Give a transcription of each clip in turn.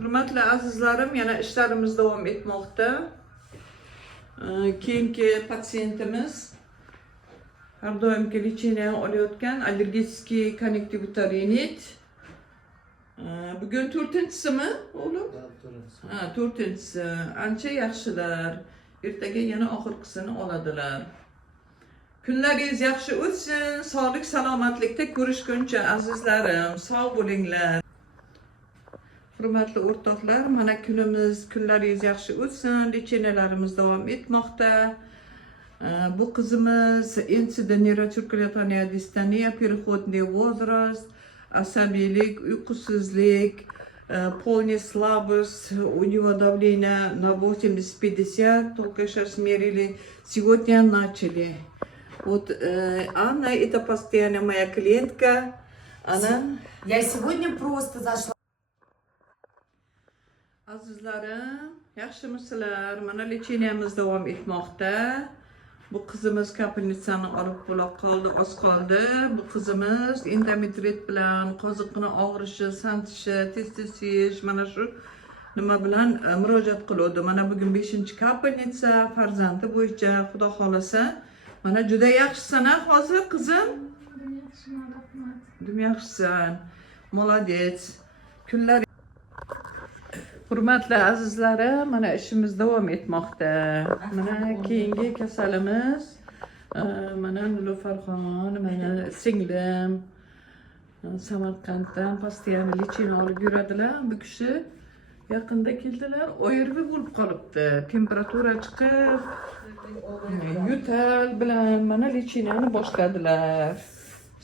Hurmatli azizlarim, yana ishlarimiz davom etmoqda. Keyingi patsiyentimiz har doimgi lecheniya olayotgan allergический konjunktивит rinit. Bugun 4-simi, o'g'lim? Ha, 4-si. Ancha yaxshilar. Ertaga yana oxirgisini oladilar. Kunlaringiz yaxshi o'tsin, sog'lik salomatlikda ko'rishguncha azizlarim, sog' bo'linglar. Hurmatli o'rtoqlar, mana kunlaringiz yaxshi o'tsin, lecheniyalarimiz davom etmoqda. Bu qizimiz ensida neyrotsirkulyatoriya distoniya, переходный возраст, asabiylik, uyqusizlik, полная слабость, у него давление на 80-50, только сейчас мерили, сегодня начали. Вот Анна, это постоянно моя клиентка, она... Я сегодня просто зашла. Azizlarim, yaxshimisizlar? Mana lecheniyamiz davom etmoqda. Bu qizimiz kapelnitsani olib bo'la qoldi, oz qoldi. Bu qizimiz endometrit bilan qoziqni og'rishi, santishi, tez suyish, mana shu nima bilan murojaat qildi. Mana bugun 5-kapelnitsa farzandi bo'yicha, xudo xolasa. Mana juda yaxshisan hozir qizim. Juda yaxshisan. Молодец. Kunlar Hurmatli azizlarim, mana ishimiz davom etmoqda. Mana keyingi kasalimiz, mana Nilufarxon, mana singlim Samarqanddan postoyanno lecheniya olib yuradilar. Bu kishi yaqinda keldilar, ORV bo'lib qolibdi. Temperatura chiqib, yo'tal bilan mana lecheniyani boshladilar.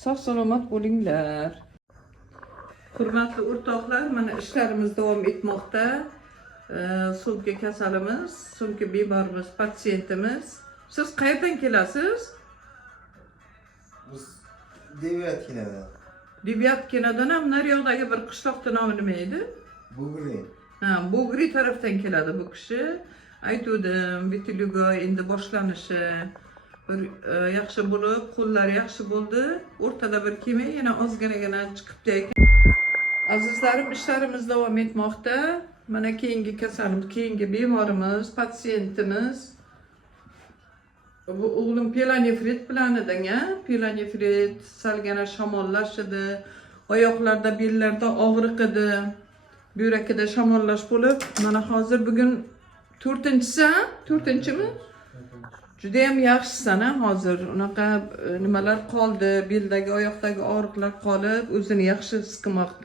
Sog' salomat bo'linglar. Hurmatli o'rtoqlar, mana ishlarimiz davom etmoqda. So'nggi kasalimiz, so'nggi bemorimiz, patsiyentimiz. Siz qayerdan kelasiz? Biz Devyatkina'dan. Devyatkina'dan ham naryoqdagi bir qishloqning nomi nima edi? Bugri. Ha, Bugri tarafdan keladi bu kishi. Aytdim, vitiligo endi boshlanishi bir yaxshi bo'lib, qo'llari yaxshi bo'ldi. O'rtada bir kema yana ozginagina chiqibdi. Azizlarim, ishlarimiz davom etmoqda. Mana keyingi kasalimiz, keyingi bemorimiz, patsiyentimiz. Bu o'g'lim pielonefrit bilan eding-a? Pielonefrit, salgina shamollash edi, oyoqlarda, bellarda og'riq edi, buyrakida shamollash bo'lib, mana hozir bugun 4-si, 4-mi? Juda ham yaxshisan hozir. Unaqa nimalar qoldi, beldagi, oyoqdagi og'riqlar qolib, o'zini yaxshi his qilmoqda.